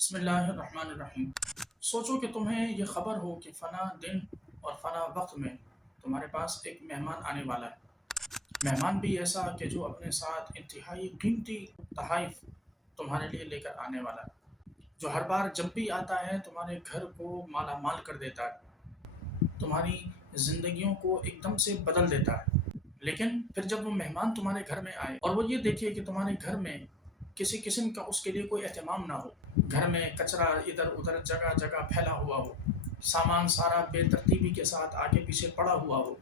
بسم اللہ الرحمن الرحیم۔ سوچو کہ تمہیں یہ خبر ہو کہ فلاں دن اور فلاں وقت میں تمہارے پاس ایک مہمان آنے والا ہے۔ مہمان بھی ایسا کہ جو اپنے ساتھ انتہائی قیمتی تحائف تمہارے لیے لے کر آنے والا ہے، جو ہر بار جب بھی آتا ہے تمہارے گھر کو مالا مال کر دیتا ہے، تمہاری زندگیوں کو ایک دم سے بدل دیتا ہے۔ لیکن پھر جب وہ مہمان تمہارے گھر میں آئے اور وہ یہ دیکھے کہ تمہارے گھر میں کسی قسم کا اس کے لیے کوئی اہتمام نہ ہو، گھر میں کچرا ادھر ادھر جگہ جگہ پھیلا ہوا ہو، سامان سارا بے ترتیبی کے ساتھ آگے پیچھے پڑا ہوا ہو،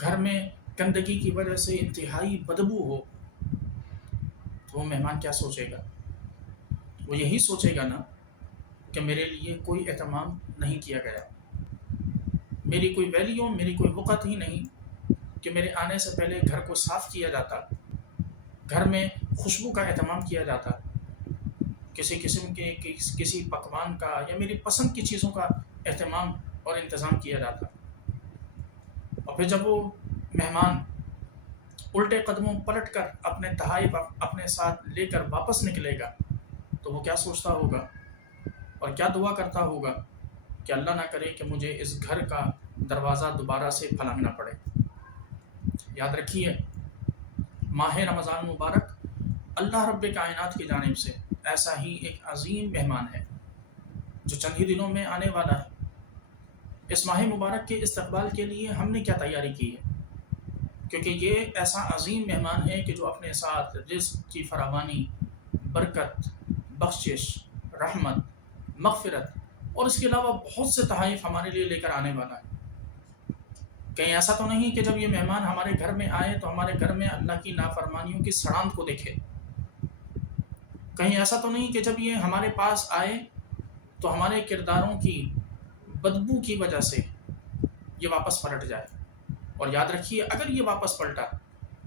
گھر میں گندگی کی وجہ سے انتہائی بدبو ہو، تو وہ مہمان کیا سوچے گا؟ وہ یہی سوچے گا نا کہ میرے لیے کوئی اہتمام نہیں کیا گیا، میری کوئی ویلیو، میری کوئی وقت ہی نہیں کہ میرے آنے سے پہلے گھر کو صاف کیا جاتا، گھر میں خوشبو کا اہتمام کیا جاتا، کسی قسم کے کسی پکوان کا یا میری پسند کی چیزوں کا اہتمام اور انتظام کیا جاتا۔ اور پھر جب وہ مہمان الٹے قدموں پلٹ کر اپنے تحائف اپنے ساتھ لے کر واپس نکلے گا تو وہ کیا سوچتا ہوگا اور کیا دعا کرتا ہوگا کہ اللہ نہ کرے کہ مجھے اس گھر کا دروازہ دوبارہ سے پھلانگنا پڑے۔ یاد رکھیے، ماہ رمضان مبارک اللہ رب کائنات کی جانب سے ایسا ہی ایک عظیم مہمان ہے جو چند ہی دنوں میں آنے والا ہے۔ اس ماہ مبارک کے استقبال کے لیے ہم نے کیا تیاری کی ہے؟ کیونکہ یہ ایسا عظیم مہمان ہے کہ جو اپنے ساتھ رزق کی فراوانی، برکت، بخشش، رحمت، مغفرت اور اس کے علاوہ بہت سے تحائف ہمارے لیے لے کر آنے والا ہے۔ کہیں ایسا تو نہیں کہ جب یہ مہمان ہمارے گھر میں آئے تو ہمارے گھر میں اللہ کی نافرمانیوں کی سڑاند کو دیکھے؟ کہیں ایسا تو نہیں کہ جب یہ ہمارے پاس آئے تو ہمارے کرداروں کی بدبو کی وجہ سے یہ واپس پلٹ جائے؟ اور یاد رکھیے، اگر یہ واپس پلٹا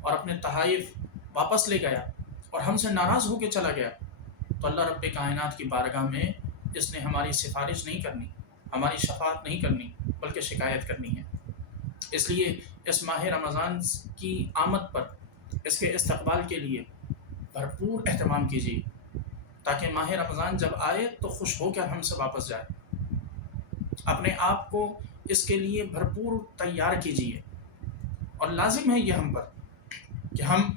اور اپنے تحائف واپس لے گیا اور ہم سے ناراض ہو کے چلا گیا تو اللہ رب کائنات کی بارگاہ میں اس نے ہماری سفارش نہیں کرنی، ہماری شفاعت نہیں کرنی، بلکہ شکایت کرنی ہے۔ اس لیے اس ماہ رمضان کی آمد پر اس کے استقبال کے لیے بھرپور اہتمام کیجیے تاکہ ماہ رمضان جب آئے تو خوش ہو کر ہم سے واپس جائے۔ اپنے آپ کو اس کے لیے بھرپور تیار کیجیے، اور لازم ہے یہ ہم پر کہ ہم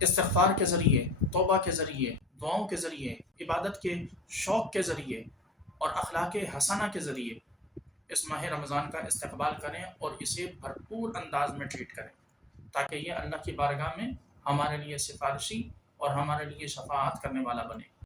استغفار کے ذریعے، توبہ کے ذریعے، دعاؤں کے ذریعے، عبادت کے شوق کے ذریعے اور اخلاق حسنہ کے ذریعے اس ماہ رمضان کا استقبال کریں اور اسے بھرپور انداز میں ٹریٹ کریں تاکہ یہ اللہ کی بارگاہ میں ہمارے لیے سفارشی اور ہمارے لیے شفاعت کرنے والا بنے۔